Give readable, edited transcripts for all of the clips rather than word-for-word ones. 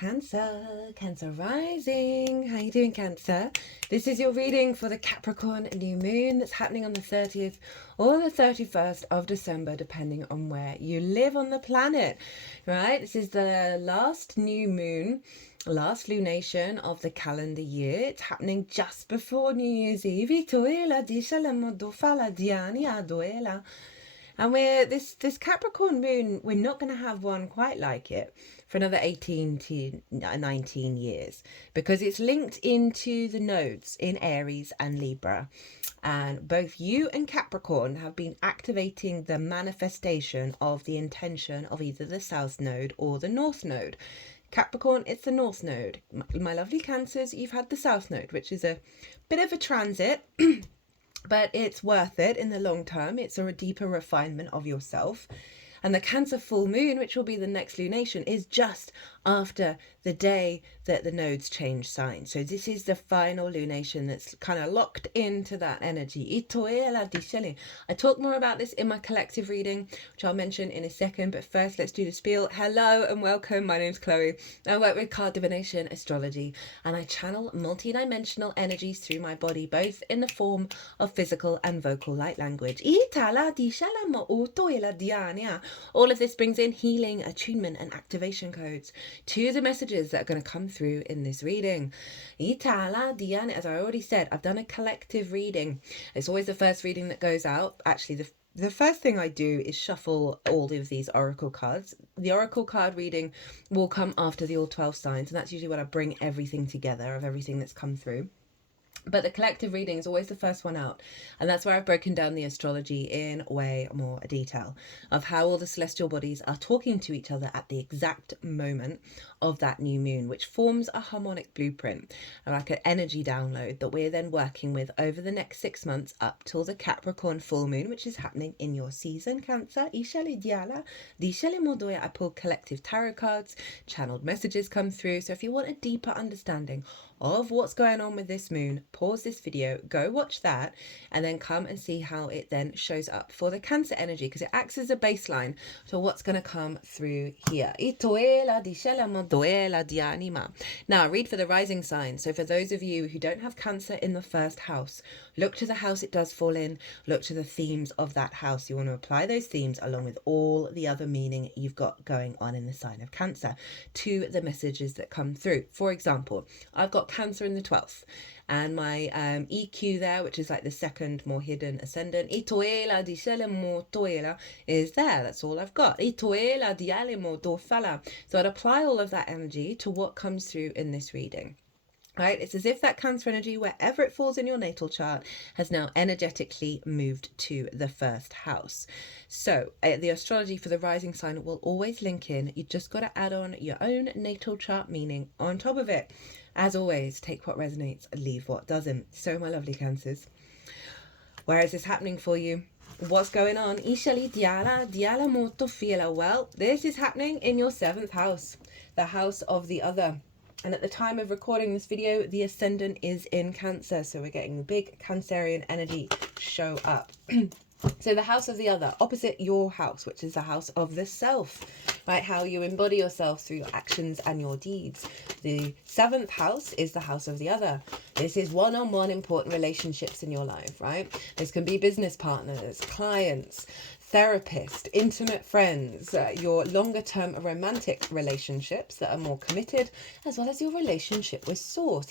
Cancer, Cancer rising. How you doing, Cancer? This is your reading for the Capricorn new moon that's happening on the 30th or the 31st of December, depending on where you live on the planet, right? This is the last new moon, last lunation of the calendar year. It's happening just before New Year's Eve. And we're this Capricorn moon, we're not going to have one quite like it for another 18 to 19 years, because it's linked into the nodes in Aries and Libra. And both you and Capricorn have been activating the manifestation of the intention of either the South Node or the North Node. Capricorn, it's the North Node. My lovely Cancers, you've had the South Node, which is a bit of a transit. But it's worth it in the long term. It's a deeper refinement of yourself. And the Cancer full moon, which will be the next lunation, is just after the day that the nodes change sign. So this is the final lunation that's kind of locked into that energy. I talk more about this in my collective reading, which I'll mention in a second. But first, let's do the spiel. Hello and welcome. My name's Chloe. I work with card divination, astrology, and I channel multidimensional energies through my body, both in the form of physical and vocal light language. All of this brings in healing, attunement, and activation codes to the messages that are going to come through in this reading. As I already said, I've done a collective reading. It's always the first reading that goes out. Actually, the first thing I do is shuffle all of these oracle cards. The oracle card reading will come after the all 12 signs, and that's usually when I bring everything together of everything that's come through. But the collective reading is always the first one out. And that's where I've broken down the astrology in way more detail of how all the celestial bodies are talking to each other at the exact moment of that new moon, which forms a harmonic blueprint, like an energy download that we're then working with over the next 6 months up till the Capricorn full moon, which is happening in your season, Cancer. I pulled collective tarot cards, channeled messages come through. So if you want a deeper understanding of what's going on with this moon, pause this video, go watch that, and then come and see how it then shows up for the Cancer energy, because it acts as a baseline to what's going to come through here. Now, read for the rising sign. So for those of you who don't have Cancer in the first house, look to the house it does fall in, look to the themes of that house. You want to apply those themes along with all the other meaning you've got going on in the sign of Cancer to the messages that come through. For example, I've got Cancer in the 12th, and my EQ there, which is like the second more hidden ascendant, is there. That's all I've got. So I'd apply all of that energy to what comes through in this reading. Right? It's as if that Cancer energy, wherever it falls in your natal chart, has now energetically moved to the first house. So the astrology for the rising sign will always link in. You just got to add on your own natal chart meaning on top of it. As always, take what resonates and leave what doesn't. So my lovely Cancers, where is this happening for you? What's going on? Well, this is happening in your 7th house, the house of the other. And at the time of recording this video, the ascendant is in Cancer. So we're getting big Cancerian energy show up. So the house of the other, opposite your house, which is the house of the self, right? How you embody yourself through your actions and your deeds. The 7th house is the house of the other. This is one-on-one important relationships in your life, right? This can be business partners, clients, therapist, intimate friends, your longer term romantic relationships that are more committed, as well as your relationship with Source.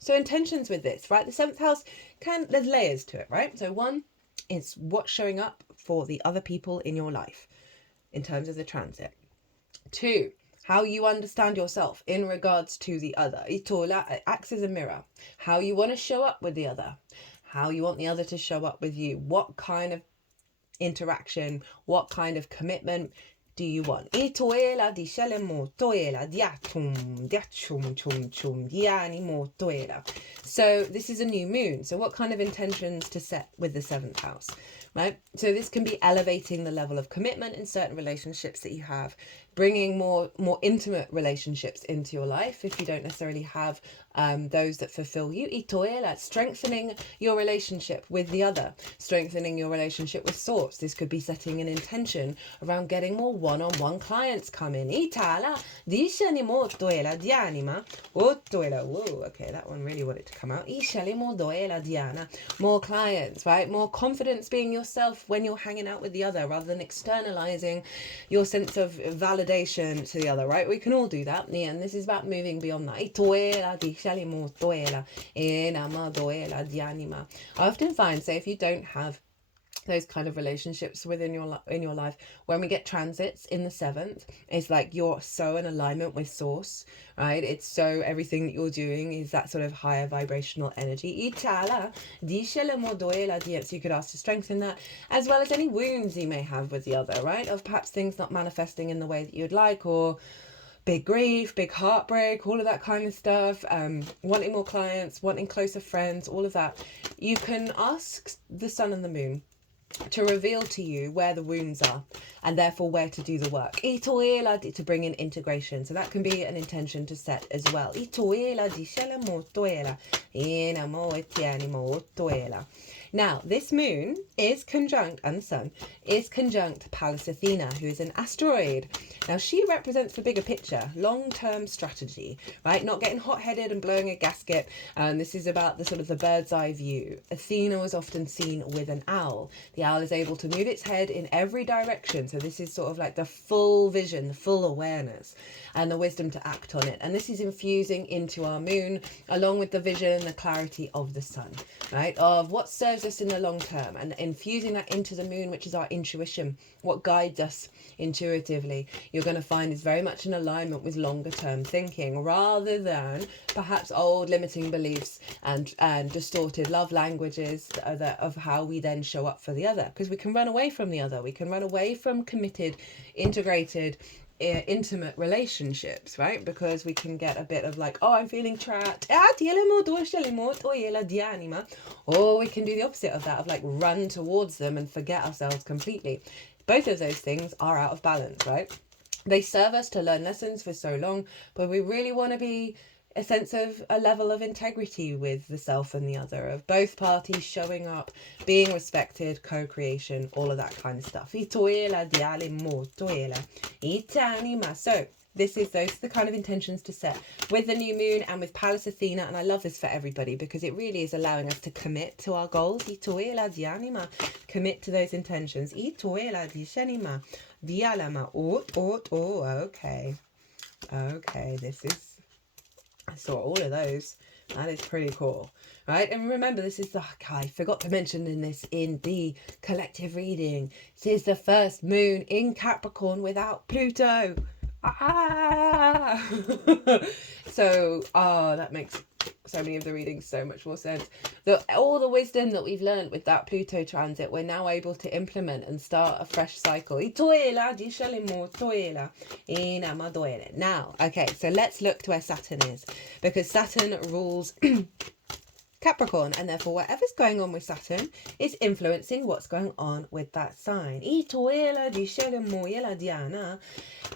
So intentions with this, right? The 7th house there's layers to it, right? So one is what's showing up for the other people in your life in terms of the transit. 2, how you understand yourself in regards to the other. It acts as a mirror. How you want to show up with the other. How you want the other to show up with you. What kind of interaction, what kind of commitment do you want? So this is a new moon. So what kind of intentions to set with the 7th house, right? So this can be elevating the level of commitment in certain relationships that you have, bringing more intimate relationships into your life if you don't necessarily have those that fulfill you. Itoela, strengthening your relationship with the other, strengthening your relationship with source. This could be setting an intention around getting more one-on-one clients come in. Itala, dishani mo toela dianima, otoela. Whoa, okay, that one really wanted to come out. Ishali mo doela diana. More clients, right? More confidence being yourself when you're hanging out with the other, rather than externalizing your sense of validation to the other, right? We can all do that. Yeah, and this is about moving beyond that. I often find, say, if you don't have those kind of relationships within your life, when we get transits in the 7th, it's like you're so in alignment with source, right? It's so everything that you're doing is that sort of higher vibrational energy. So you could ask to strengthen that, as well as any wounds you may have with the other, right? Of perhaps things not manifesting in the way that you'd like, or big grief, big heartbreak, all of that kind of stuff, wanting more clients, wanting closer friends, all of that. You can ask the sun and the moon to reveal to you where the wounds are, and therefore where to do the work. To bring in integration. So that can be an intention to set as well. Now, this moon is conjunct, and the sun is conjunct Pallas Athena, who is an asteroid. Now, she represents the bigger picture, long-term strategy, right? Not getting hot-headed and blowing a gasket. This is about the sort of the bird's eye view. Athena was often seen with an owl. The owl is able to move its head in every direction. So this is sort of like the full vision, the full awareness, and the wisdom to act on it. And this is infusing into our moon, along with the vision, the clarity of the sun, right? Of what serves us in the long term, and infusing that into the moon, which is our intuition, what guides us intuitively. You're going to find is very much in alignment with longer term thinking, rather than perhaps old limiting beliefs and distorted love languages of how we then show up for the other. Because we can run away from the other. We can run away from committed, integrated, intimate relationships, right? Because we can get a bit of like, oh, I'm feeling trapped, or we can do the opposite of that, of like run towards them and forget ourselves completely. Both of those things are out of balance, right? They serve us to learn lessons for so long, but we really want to be a sense of a level of integrity with the self and the other, of both parties showing up, being respected, co-creation, all of that kind of stuff. So this is the kind of intentions to set with the new moon and with Pallas Athena. And I love this for everybody, because it really is allowing us to commit to our goals. Commit to those intentions. Okay, this is, I saw all of those. That is pretty cool, right? And remember, this is I forgot to mention in the collective reading, this is the first moon in Capricorn without Pluto. So that makes so many of the readings so much more sense. All the wisdom that we've learned with that Pluto transit, we're now able to implement and start a fresh cycle. Now, okay, so let's look to where Saturn is, because Saturn rules Capricorn, and therefore whatever's going on with Saturn is influencing what's going on with that sign.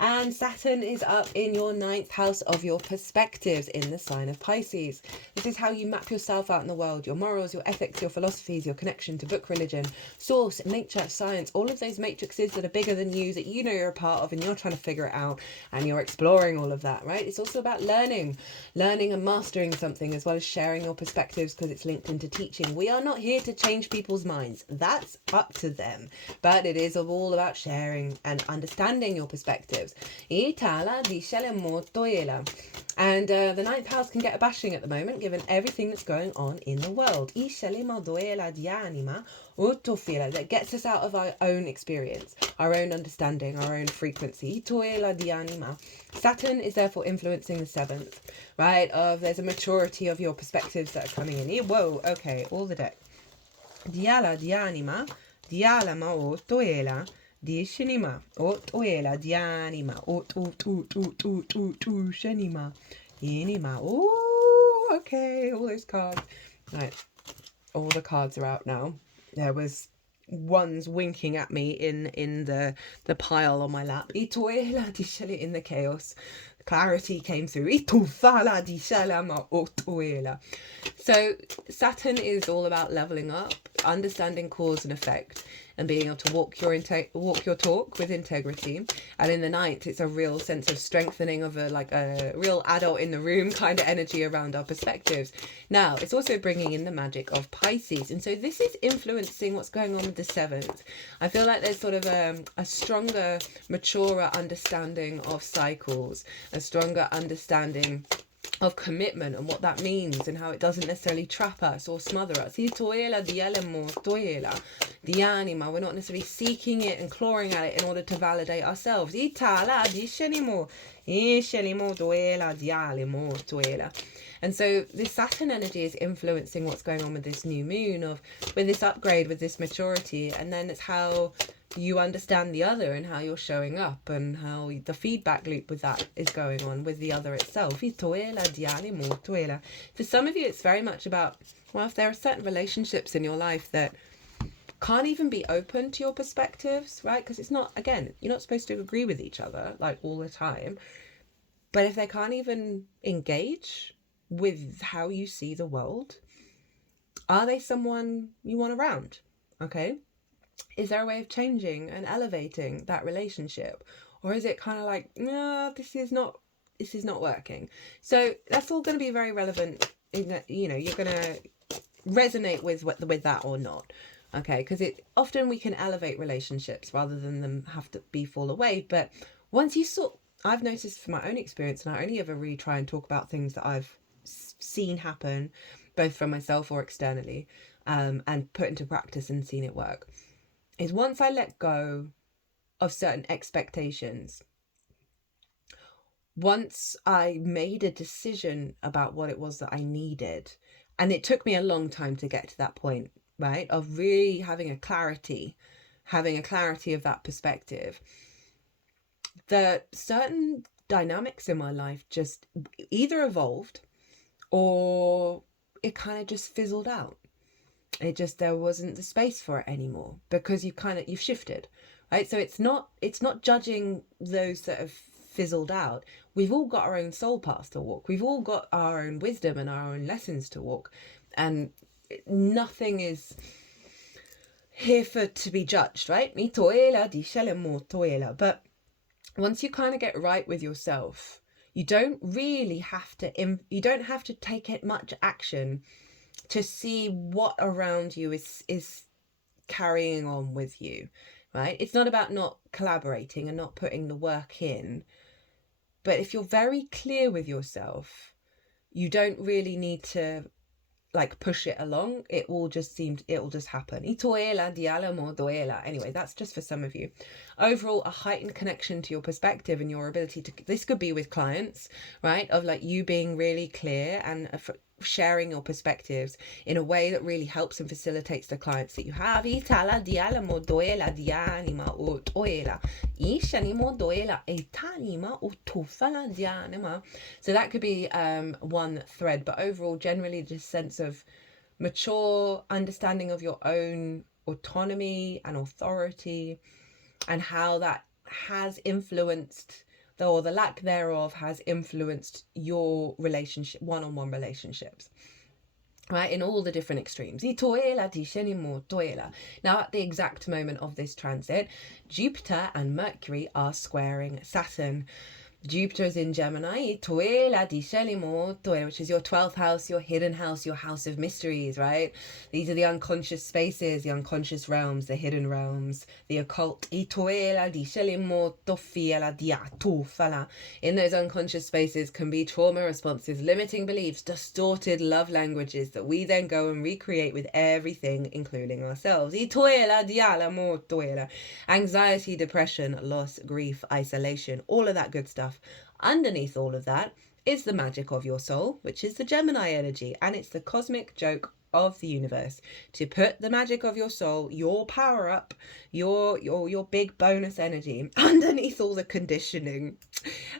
And Saturn is up in your 9th house of your perspectives in the sign of Pisces. This is how you map yourself out in the world, your morals, your ethics, your philosophies, your connection to book religion, source, nature, science, all of those matrices that are bigger than you, that you know you're a part of, and you're trying to figure it out, and you're exploring all of that, right? It's also about learning and mastering something, as well as sharing your perspectives, because it's linked into teaching. We are not here to change people's minds. That's up to them. But it is all about sharing and understanding your perspectives. And the 9th house can get a bashing at the moment, given everything that's going on in the world. That gets us out of our own experience, our own understanding, our own frequency. Saturn is therefore influencing the 7th, right? There's a maturity of your perspectives that are coming in. Whoa, okay, all the deck. Diala dianima, dialama otoela, dishinima, otoela dianima, shenima, inima. Oh, okay, all those cards. Right, all the cards are out now. There was ones winking at me in the pile on my lap. In the chaos, clarity came through. So Saturn is all about leveling up, understanding cause and effect, and being able to walk your talk with integrity. And in the ninth, it's a real sense of strengthening of a real adult in the room kind of energy around our perspectives. Now, it's also bringing in the magic of Pisces. And so this is influencing what's going on with the seventh. I feel like there's sort of a stronger, maturer understanding of cycles, a stronger understanding of commitment and what that means, and how it doesn't necessarily trap us or smother us. We're not necessarily seeking it and clawing at it in order to validate ourselves. And so this Saturn energy is influencing what's going on with this new moon, with this upgrade, with this maturity, and then it's how you understand the other and how you're showing up and how the feedback loop with that is going on with the other itself. For some of you, it's very much about, well, if there are certain relationships in your life that can't even be open to your perspectives, right? Because it's not, again, you're not supposed to agree with each other like all the time. But if they can't even engage with how you see the world, are they someone you want around? Okay. Is there a way of changing and elevating that relationship? Or is it kind of like, no, this is not working? So that's all going to be very relevant in that, you're going to resonate with that or not. Okay, because often we can elevate relationships rather than them have to fall away. But once I've noticed from my own experience, and I only ever really try and talk about things that I've seen happen, both from myself or externally, and put into practice and seen it work, is once I let go of certain expectations, once I made a decision about what it was that I needed, and it took me a long time to get to that point, right, of really having a clarity of that perspective, the certain dynamics in my life just either evolved or it kind of just fizzled out. There wasn't the space for it anymore because you've shifted, right? So it's not judging those that have fizzled out. We've all got our own soul path to walk. We've all got our own wisdom and our own lessons to walk, and nothing is here to be judged, right? But once you kind of get right with yourself, you don't have to take much action to see what around you is carrying on with you, right? It's not about not collaborating and not putting the work in, but if you're very clear with yourself, you don't really need to push it along. It will just happen. Anyway, that's just for some of you. Overall, a heightened connection to your perspective and your ability to, this could be with clients, right? Of you being really clear and sharing your perspectives in a way that really helps and facilitates the clients that you have. So that could be one thread, but overall, generally just sense of mature understanding of your own autonomy and authority, and how that has influenced, or the lack thereof has influenced your relationship, one-on-one relationships, right, in all the different extremes. Now, at the exact moment of this transit, Jupiter and Mercury are squaring Saturn. Jupiter is in Gemini, which is your 12th house, your hidden house, your house of mysteries, right? These are the unconscious spaces, the unconscious realms, the hidden realms, the occult. In those unconscious spaces can be trauma responses, limiting beliefs, distorted love languages that we then go and recreate with everything, including ourselves. Anxiety, depression, loss, grief, isolation, all of that good stuff. Underneath all of that is the magic of your soul, which is the Gemini energy, and it's the cosmic joke of the universe to put the magic of your soul, your power up, your big bonus energy underneath all the conditioning.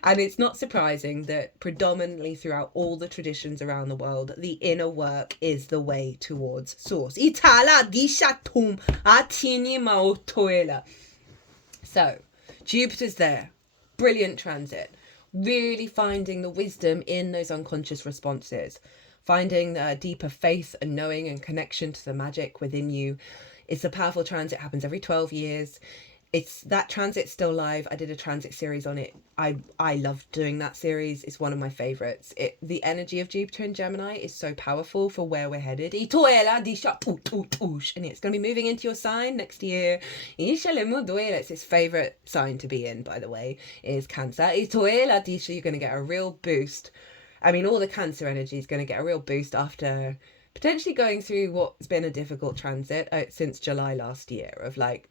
And it's not surprising that predominantly throughout all the traditions around the world, the inner work is the way towards source. So Jupiter's there, brilliant transit, really finding the wisdom in those unconscious responses, finding a deeper faith and knowing and connection to the magic within you. It's a powerful transit, happens every 12 years. It's that transit's still live. I did a transit series on it. I love doing that series. It's one of my favorites. The energy of Jupiter in Gemini is so powerful for where we're headed. And it's going to be moving into your sign next year. It's its favorite sign to be in, by the way, is Cancer. You're going to get a real boost. I mean, all the Cancer energy is going to get a real boost after potentially going through what's been a difficult transit since July last year of like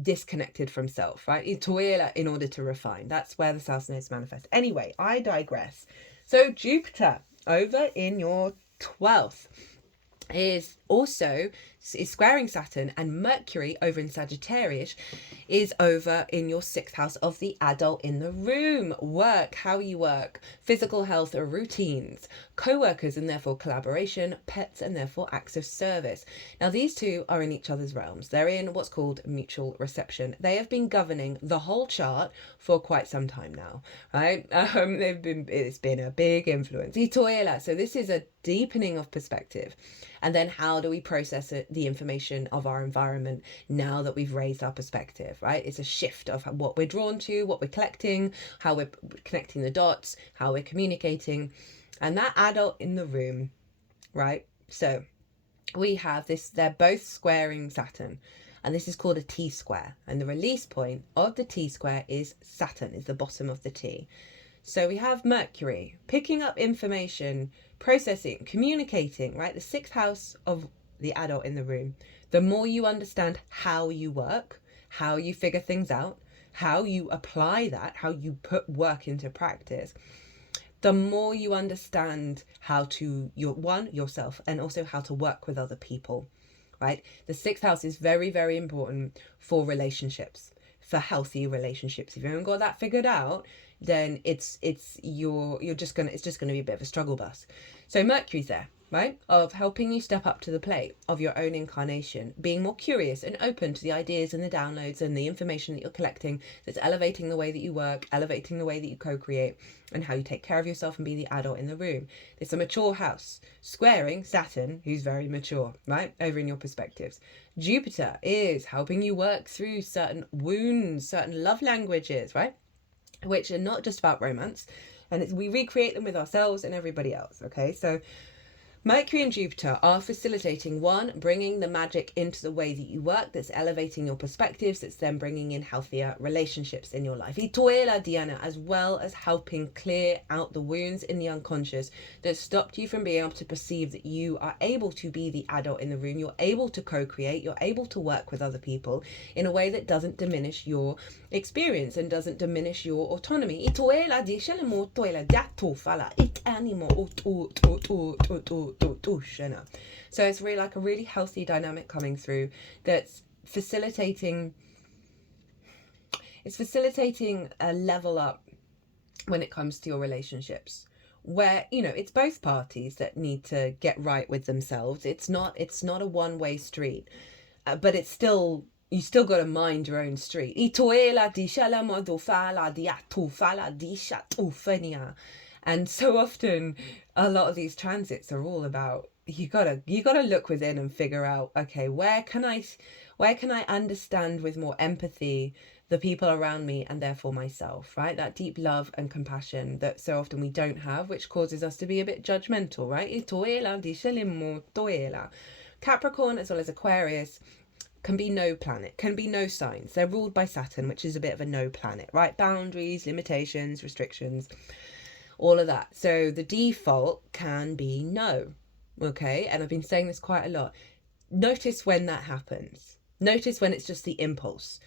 disconnected from self, right? In order to refine. That's where the South Nodes manifest. Anyway, I digress. So Jupiter over in your 12th is squaring Saturn, and Mercury over in Sagittarius is over in your 6th house of the adult in the room. Work, how you work, physical health or routines, co-workers and therefore collaboration, pets and therefore acts of service. Now these two are in each other's realms. They're in what's called mutual reception. They have been governing the whole chart for quite some time now, right? It's been a big influence. So this is a deepening of perspective. And then how do we process the information of our environment now that we've raised our perspective, right? It's a shift of what we're drawn to, what we're collecting, how we're connecting the dots, how we're communicating. And that adult in the room, right? So we have this, they're both squaring Saturn. And this is called a T-square. And the release point of the T-square is Saturn, is the bottom of the T. So we have Mercury picking up information, processing, communicating, right? The 6th house of the adult in the room. The more you understand how you work, how you figure things out, how you apply that, how you put work into practice, the more you understand how to, yourself, and also how to work with other people, right? The 6th house is very, very important for relationships, for healthy relationships. If you haven't got that figured out, then it's just gonna be a bit of a struggle bus. So Mercury's there, right? Of helping you step up to the plate of your own incarnation, being more curious and open to the ideas and the downloads and the information that you're collecting that's elevating the way that you work, elevating the way that you co-create, and how you take care of yourself and be the adult in the room. It's a mature house, squaring Saturn, who's very mature, right? Over in your perspectives. Jupiter is helping you work through certain wounds, certain love languages, right? Which are not just about romance, and we recreate them with ourselves and everybody else, okay? So Mercury and Jupiter are facilitating, one, bringing the magic into the way that you work, that's elevating your perspectives, that's then bringing in healthier relationships in your life. Dinah, as well as helping clear out the wounds in the unconscious that stopped you from being able to perceive that you are able to be the adult in the room, you're able to co-create, you're able to work with other people in a way that doesn't diminish your experience and doesn't diminish your autonomy. So it's really like a really healthy dynamic coming through that's facilitating a level up when it comes to your relationships, where it's both parties that need to get right with themselves. It's not a one-way street, but it's still, you still got to mind your own street. And so often a lot of these transits are all about, you gotta look within and figure out, okay, where can I understand with more empathy the people around me and therefore myself, right? That deep love and compassion that so often we don't have, which causes us to be a bit judgmental, right? Capricorn as well as Aquarius can be no planet, can be no signs. They're ruled by Saturn, which is a bit of a no planet, right? Boundaries, limitations, restrictions, all of that. So the default can be no, okay? And I've been saying this quite a lot. Notice when that happens. Notice when it's just the impulse.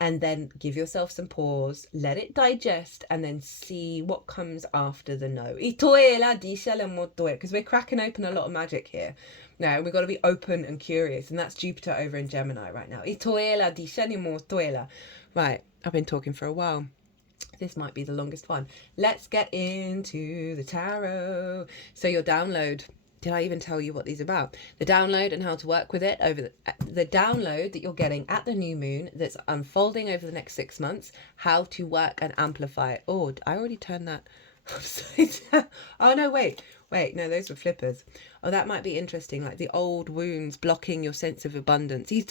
and then give yourself some pause, let it digest, and then see what comes after the no. Because we're cracking open a lot of magic here. Now, we've got to be open and curious, and that's Jupiter over in Gemini right now. Right, I've been talking for a while. This might be the longest one. Let's get into the tarot. So your download. Did I even tell you what these are about? The download and how to work with it over the download that you're getting at the new moon that's unfolding over the next 6 months, how to work and amplify it. Oh, I already turned that upside down. Oh, no, wait, no, those were flippers. Oh, that might be interesting, like the old wounds blocking your sense of abundance. That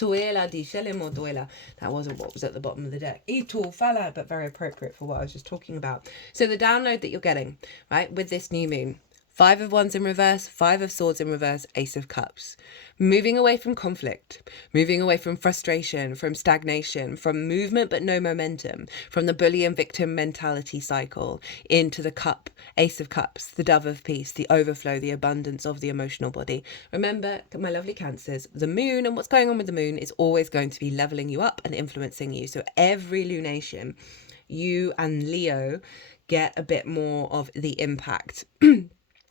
wasn't what was at the bottom of the deck. But very appropriate for what I was just talking about. So the download that you're getting, right, with this new moon. 5 of Wands in reverse, 5 of Swords in reverse, Ace of Cups. Moving away from conflict, moving away from frustration, from stagnation, from movement but no momentum, from the bully and victim mentality cycle into the cup, Ace of Cups, the dove of peace, the overflow, the abundance of the emotional body. Remember, my lovely Cancers, the moon and what's going on with the moon is always going to be leveling you up and influencing you. So every lunation, you and Leo get a bit more of the impact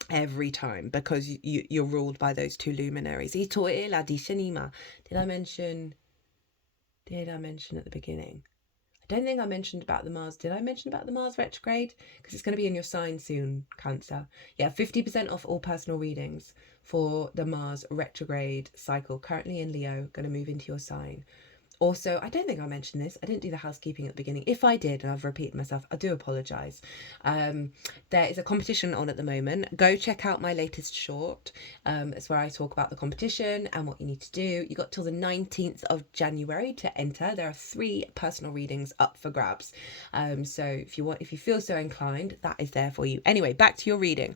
every time, because you're ruled by those 2 luminaries. Did I mention at the beginning? I don't think I mentioned about the Mars. Did I mention about the Mars retrograde? Because it's going to be in your sign soon, Cancer. Yeah, 50% off all personal readings for the Mars retrograde cycle. Currently in Leo, going to move into your sign. Also, I don't think I mentioned this. I didn't do the housekeeping at the beginning. If I did, and I've repeated myself, I do apologise. There is a competition on at the moment. Go check out my latest short. It's where I talk about the competition and what you need to do. You got till the 19th of January to enter. There are 3 personal readings up for grabs. So if you feel so inclined, that is there for you. Anyway, back to your reading.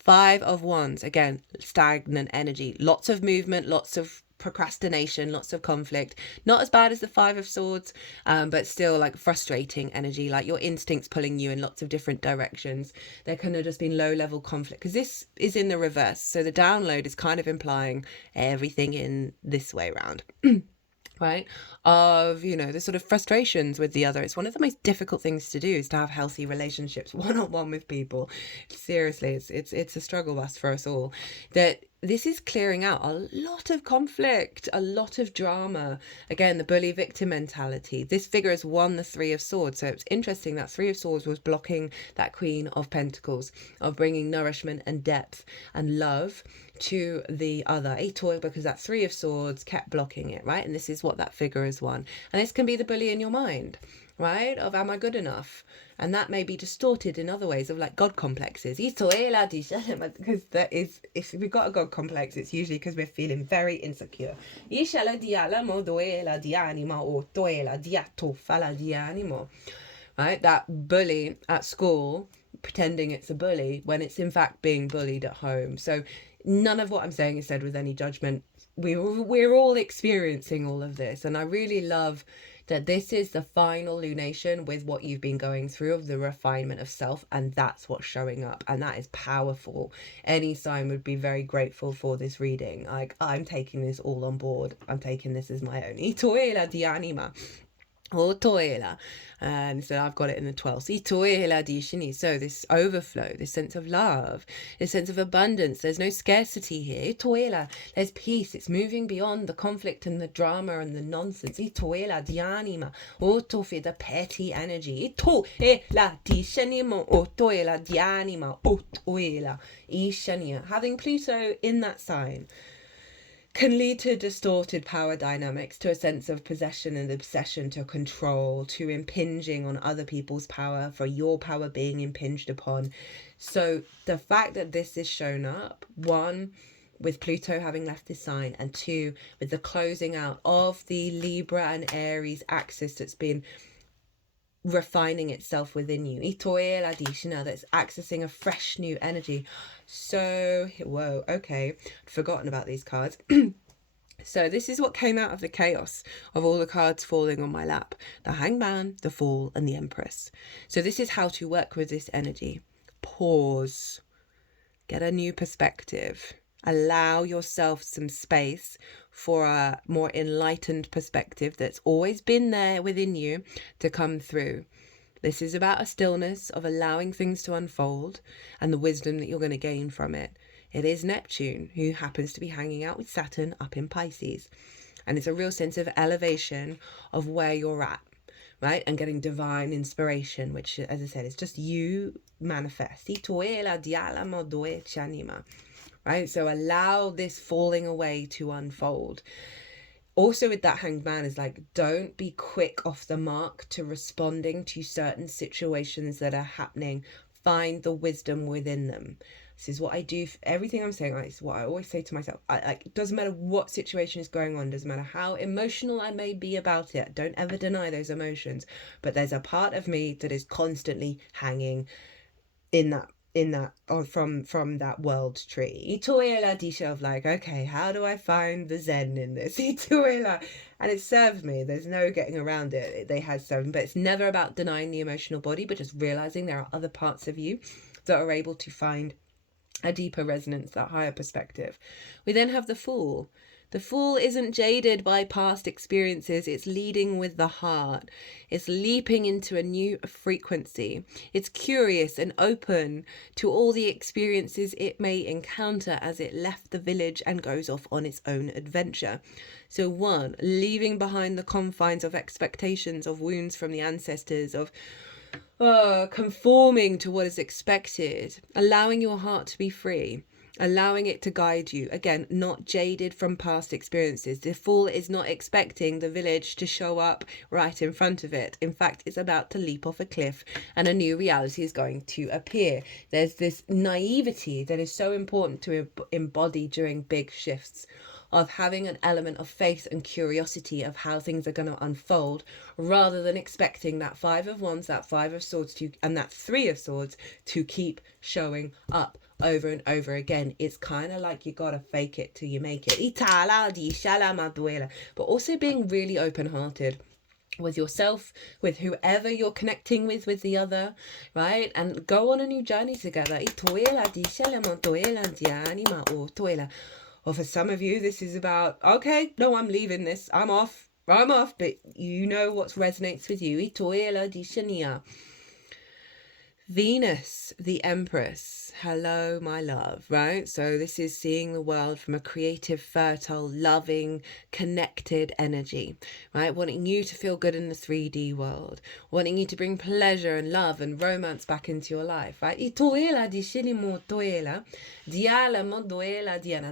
5 of Wands, again, stagnant energy. Lots of movement, lots of procrastination, lots of conflict. Not as bad as the 5 of Swords, but still like frustrating energy, like your instincts pulling you in lots of different directions. There could have just been low level conflict, because this is in the reverse. So the download is kind of implying everything in this way around. Right, of the sort of frustrations with the other. It's one of the most difficult things to do, is to have healthy relationships one-on-one with people. Seriously, it's a struggle bus for us all. That this is clearing out a lot of conflict, a lot of drama. Again, the bully victim mentality. This figure has won the 3 of Swords. So it's interesting that 3 of Swords was blocking that Queen of Pentacles, of bringing nourishment and depth and love to the other, because that 3 of Swords kept blocking it, right? And this is what that figure has won. And this can be the bully in your mind, right? Of, am I good enough? And that may be distorted in other ways, of like God complexes. Because that is, if we've got a God complex, it's usually because we're feeling very insecure. Right? That bully at school pretending it's a bully when it's in fact being bullied at home. So none of what I'm saying is said with any judgment. We're all experiencing all of this, and I really love that this is the final lunation with what you've been going through, of the refinement of self, and that's what's showing up, and that is powerful. Any sign would be very grateful for this reading. Like, I'm taking this all on board. I'm taking this as my own. Itoela di anima. O toela. And so I've got it in the 12th. So this overflow, this sense of love, this sense of abundance. There's no scarcity here. There's peace. It's moving beyond the conflict and the drama and the nonsense. The petty energy. Having Pluto in that sign can lead to distorted power dynamics, to a sense of possession and obsession, to control, to impinging on other people's power, for your power being impinged upon. So the fact that this is shown up, 1, with Pluto having left this sign, and 2, with the closing out of the Libra and Aries axis that's been refining itself within you, that's accessing a fresh new energy. So whoa, okay, I'd forgotten about these cards. So this is what came out of the chaos of all the cards falling on my lap: the Hangman, the Fool, and the Empress. So this is how to work with this energy. Pause, get a new perspective, Allow yourself some space for a more enlightened perspective that's always been there within you to come through. This is about a stillness of allowing things to unfold and the wisdom that you're going to gain from it. It is Neptune, who happens to be hanging out with Saturn up in Pisces. And it's a real sense of elevation of where you're at, right? And getting divine inspiration, which, as I said, is just you manifest. Right? So allow this falling away to unfold. Also with that Hanged Man is like, don't be quick off the mark to responding to certain situations that are happening. Find the wisdom within them. This is what I do. Everything I'm saying, is what I always say to myself. It doesn't matter what situation is going on. Doesn't matter how emotional I may be about it. Don't ever deny those emotions. But there's a part of me that is constantly hanging in that from that world tree. Ituela disha of like, okay, how do I find the zen in this? Ituela. And it serves me. There's no getting around it. They had seven, but it's never about denying the emotional body, but just realizing there are other parts of you that are able to find a deeper resonance, that higher perspective. We then have the Fool. The Fool isn't jaded by past experiences. It's leading with the heart. It's leaping into a new frequency. It's curious and open to all the experiences it may encounter as it left the village and goes off on its own adventure. So one, leaving behind the confines of expectations, of wounds from the ancestors, of conforming to what is expected, allowing your heart to be free. Allowing it to guide you. Again, not jaded from past experiences. The Fool is not expecting the village to show up right in front of it. In fact, it's about to leap off a cliff and a new reality is going to appear. There's this naivety that is so important to embody during big shifts, of having an element of faith and curiosity of how things are going to unfold, rather than expecting that Five of Wands, that Five of Swords and that Three of Swords to keep showing up over and over again. It's kind of like you gotta fake it till you make it. But also being really open-hearted with yourself, with whoever you're connecting with the other, right? And go on a new journey together. Or for some of you, this is about, okay, no, I'm leaving this. I'm off. But you know what resonates with you. Venus, the Empress. Hello, my love, right? So this is seeing the world from a creative, fertile, loving, connected energy, right? Wanting you to feel good in the 3D world, wanting you to bring pleasure and love and romance back into your life, right? And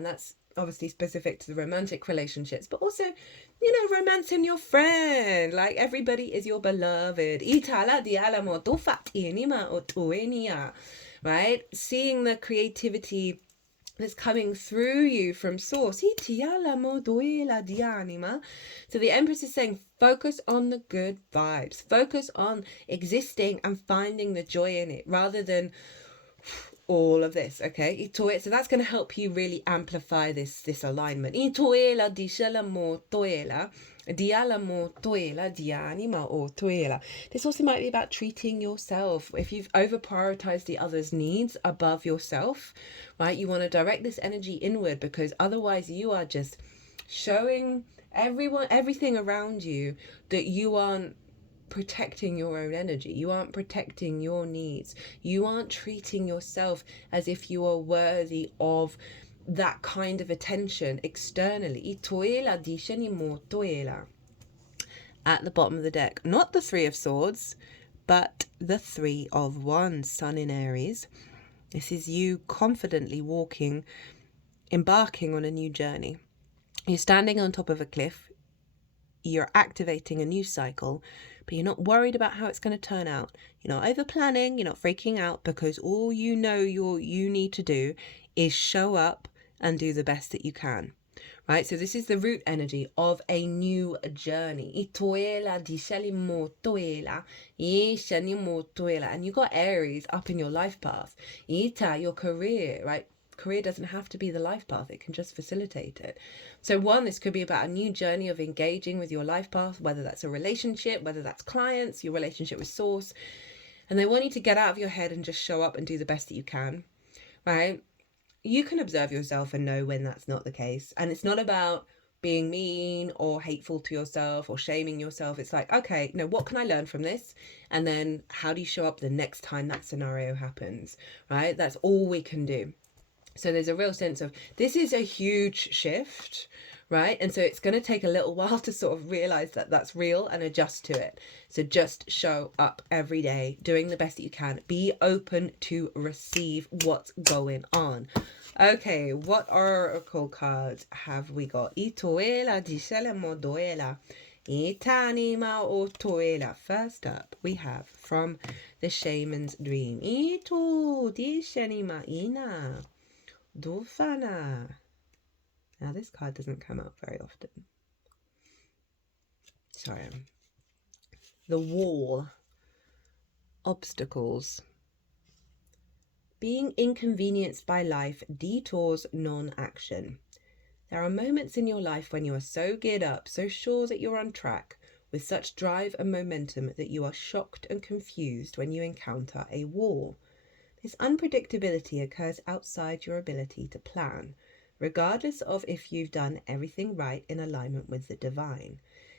that's obviously specific to the romantic relationships, but also, romancing your friend. Like, everybody is your beloved. Right? Seeing the creativity that's coming through you from source. So the Empress is saying, focus on the good vibes. Focus on existing and finding the joy in it, rather than all of this, okay? So that's going to help you really amplify this alignment. This also might be about treating yourself. If you've over prioritized the other's needs above yourself, right? You want to direct this energy inward, because otherwise you are just showing everything around you that you aren't protecting your own energy. You aren't protecting your needs. You aren't treating yourself as if you are worthy of that kind of attention externally. At the bottom of the deck, not the Three of Swords, but the Three of Wands, Sun in Aries. This is you confidently embarking on a new journey. You're standing on top of a cliff. You're activating a new cycle, but you're not worried about how it's going to turn out. You're not over planning. You're not freaking out, because all you need to do is show up and do the best that you can. Right? So this is the root energy of a new journey. And you got Aries up in your life path. Your career, right? Career doesn't have to be the life path. It can just facilitate it. So one, this could be about a new journey of engaging with your life path, whether that's a relationship, whether that's clients, your relationship with source. And they want you to get out of your head and just show up and do the best that you can, right? you can observe yourself and know when that's not the case. And it's not about being mean or hateful to yourself or shaming yourself. It's like, okay, no, what can I learn from this? And then how do you show up the next time that scenario happens, right? That's all we can do. So there's a real sense of, this is a huge shift, right? And so it's going to take a little while to sort of realize that that's real and adjust to it. So just show up every day, doing the best that you can. Be open to receive what's going on. Okay, what oracle cards have we got? Itoela disele modoela. Itanima otoela. First up, we have from the Shaman's Dream. Ito dishenima ina. Dofana. Now this card doesn't come out very often. Sorry. The Wall. Obstacles. Being inconvenienced by life detours non-action. There are moments in your life when you are so geared up, so sure that you're on track, with such drive and momentum that you are shocked and confused when you encounter a wall. This unpredictability occurs outside your ability to plan, regardless of if you've done everything right in alignment with the divine.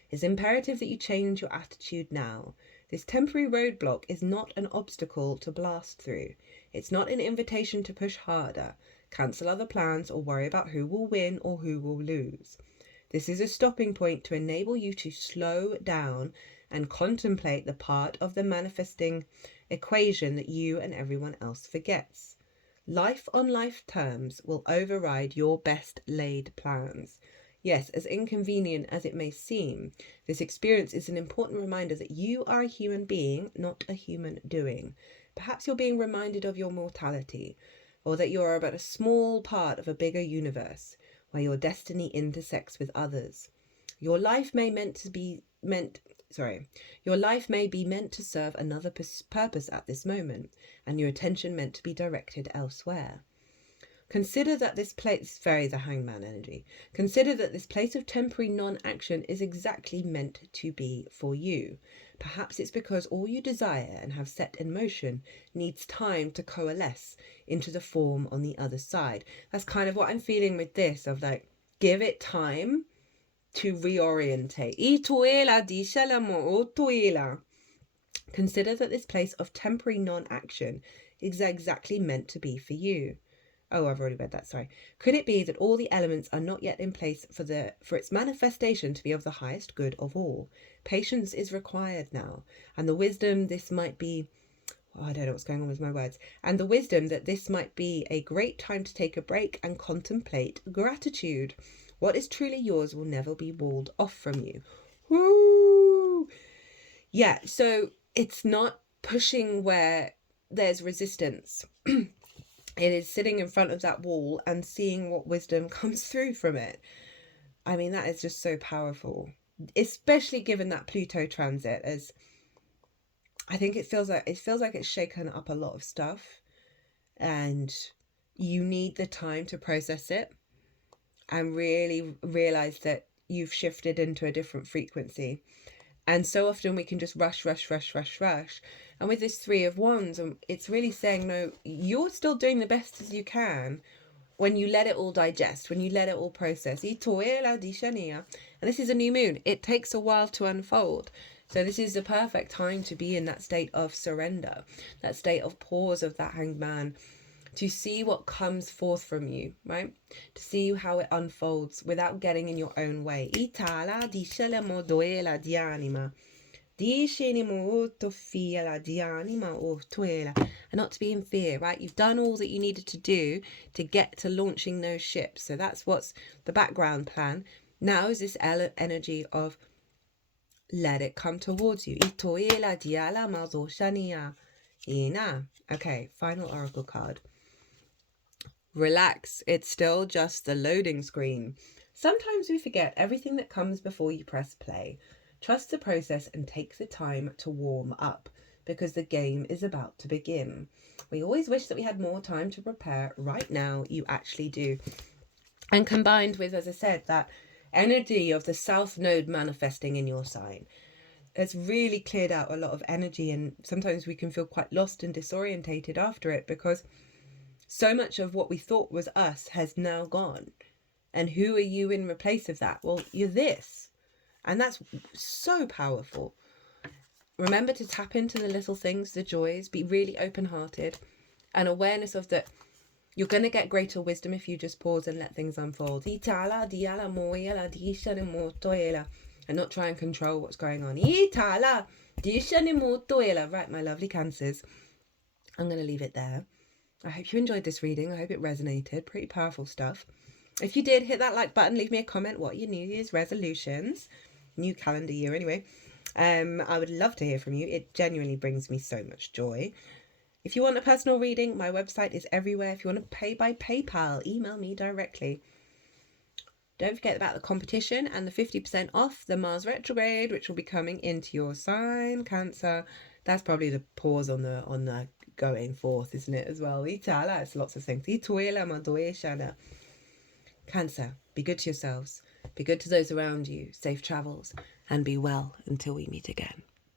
It's imperative that you change your attitude now. This temporary roadblock is not an obstacle to blast through. It's not an invitation to push harder, cancel other plans, or worry about who will win or who will lose. This is a stopping point to enable you to slow down and contemplate the part of the manifesting equation that you and everyone else forgets. Life on life terms will override your best laid plans. Yes, as inconvenient as it may seem, this experience is an important reminder that you are a human being, not a human doing. Perhaps you're being reminded of your mortality, or that you are but a small part of a bigger universe where your destiny intersects with others. Your life may be meant to serve another purpose at this moment, and your attention meant to be directed elsewhere. Consider that this place, the Hangman energy, consider that this place of temporary non-action is exactly meant to be for you. Perhaps it's because all you desire and have set in motion needs time to coalesce into the form on the other side. That's kind of what I'm feeling with this, of like, give it time to reorientate. Consider that this place of temporary non-action is exactly meant to be for you. Oh, I've already read that, sorry. Could it be that all the elements are not yet in place for its manifestation to be of the highest good of all? Patience is required now, and the wisdom this might be... I don't know what's going on with my words. And the wisdom that this might be a great time to take a break and contemplate gratitude. What is truly yours will never be walled off from you. Woo! Yeah, so it's not pushing where there's resistance. It is sitting in front of that wall and seeing what wisdom comes through from it. I mean, that is just so powerful, especially given that Pluto transit. As I think it feels like it's shaken up a lot of stuff, and you need the time to process it and really realize that you've shifted into a different frequency. And so often we can just rush. And with this Three of Wands, it's really saying, no, you're still doing the best as you can when you let it all digest, when you let it all process. And this is a new moon. It takes a while to unfold. So this is the perfect time to be in that state of surrender, that state of pause of that Hanged Man, to see what comes forth from you, right? To see how it unfolds without getting in your own way. And not to be in fear, right? You've done all that you needed to do to get to launching those ships. So that's what's the background plan. Now is this energy of let it come towards you. Okay, final oracle card. Relax, it's still just the loading screen. Sometimes we forget everything that comes before you press play. Trust the process and take the time to warm up, because the game is about to begin. We always wish that we had more time to prepare. Right now, you actually do. And combined with, as I said, that energy of the South Node manifesting in your sign, it's really cleared out a lot of energy, and sometimes we can feel quite lost and disorientated after it, because So much of what we thought was us has now gone. And who are you in replace of that? Well, you're this. And that's so powerful. Remember to tap into the little things, the joys, be really open-hearted, and awareness of that you're going to get greater wisdom if you just pause and let things unfold. And not try and control what's going on. Right, my lovely Cancers. I'm going to leave it there. I hope you enjoyed this reading. I hope it resonated. Pretty powerful stuff. If you did, hit that like button. Leave me a comment. What are your New Year's resolutions? New calendar year, anyway. I would love to hear from you. It genuinely brings me so much joy. If you want a personal reading, my website is everywhere. If you want to pay by PayPal, email me directly. Don't forget about the competition and the 50% off the Mars retrograde, which will be coming into your sign, Cancer. That's probably the pause on the going forth, isn't it, as well? It's lots of things. Cancer, be good to yourselves. Be good to those around you. Safe travels. And be well until we meet again.